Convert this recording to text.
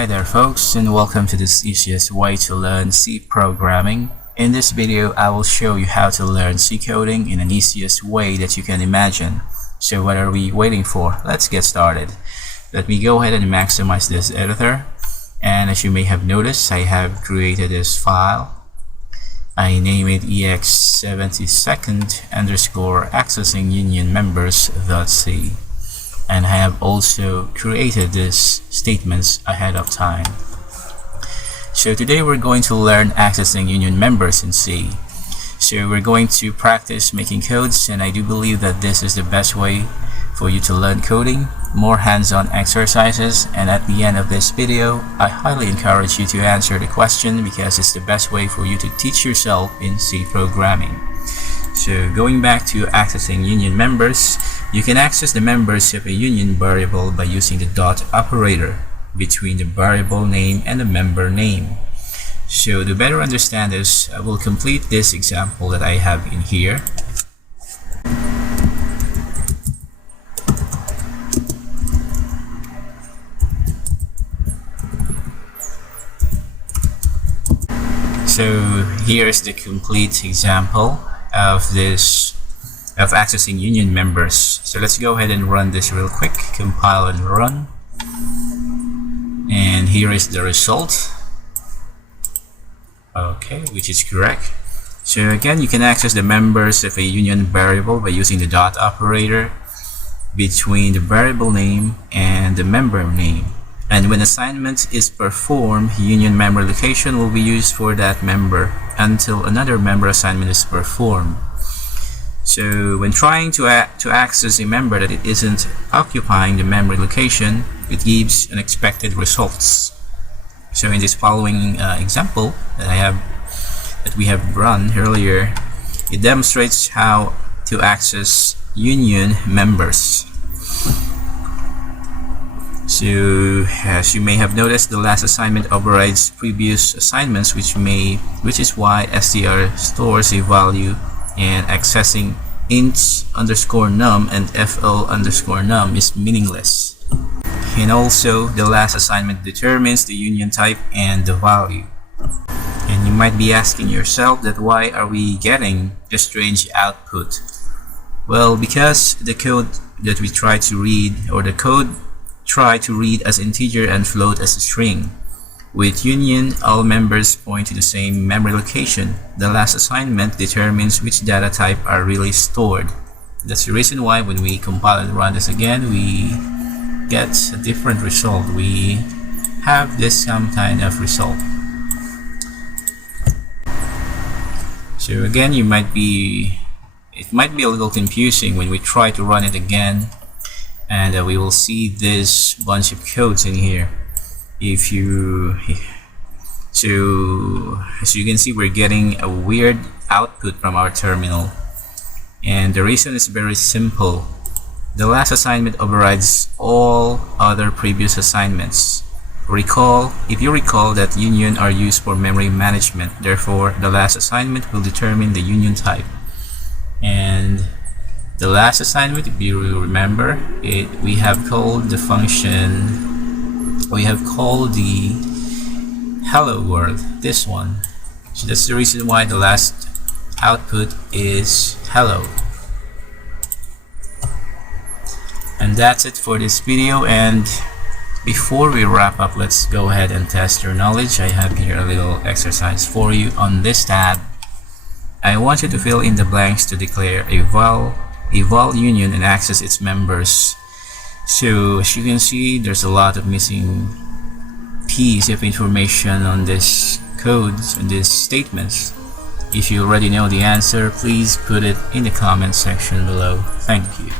Hi there folks, and welcome to this easiest way to learn C programming. In this video, I will show you how to learn C coding in an easiest way that you can imagine. So what are we waiting for? Let's get started. Let me go ahead and maximize this editor. And as you may have noticed, I have created this file. I name it ex72nd underscore accessing union members.c. And I have also created these statements ahead of time. So today we're going to learn accessing union members in C. So we're going to practice making codes, and I do believe that this is the best way for you to learn coding, more hands-on exercises, and at the end of this video, I highly encourage you to answer the question because it's the best way for you to teach yourself in C programming. So going back to accessing union members, you can access the members of a union variable by using the dot operator between the variable name and the member name. So to better understand this, I will complete this example that I have in here. So here's the complete example of accessing union members. So let's go ahead and run this real quick. Compile and run. And here is the result. Okay, which is correct. So again, you can access the members of a union variable by using the dot operator between the variable name and the member name. And when assignment is performed, union member location will be used for that member until another member assignment is performed. So when trying to access a member that it isn't occupying the memory location, it gives unexpected results. So in this following example that we have run earlier, it demonstrates how to access union members. So as you may have noticed, the last assignment overrides previous assignments, which is why str stores a value, and accessing int underscore num and fl underscore num is meaningless. And also, the last assignment determines the union type and the value. And you might be asking yourself that why are we getting a strange output? Well, because the code that we try to read, or the code try to read as integer and float as a string. With union, all members point to the same memory location. The last assignment determines which data type are really stored. That's the reason why when we compile and run this again, we get a different result. We have some kind of result. So again, it might be a little confusing when we try to run it again, and we will see this bunch of codes in here. So as you can see, we're getting a weird output from our terminal, and the reason is very simple. The last assignment overrides all other previous assignments. If you recall that union are used for memory management, therefore the last assignment will determine the union type. And the last assignment, if you remember it, we have called the hello world, this one. So that's the reason why the last output is hello. And that's it for this video. And before we wrap up, let's go ahead and test your knowledge. I have here a little exercise for you. On this tab, I want you to fill in the blanks to declare a val union and access its members. So as you can see, there's a lot of missing piece of information on this codes and these statements. If you already know the answer, please put it in the comment section below. Thank you.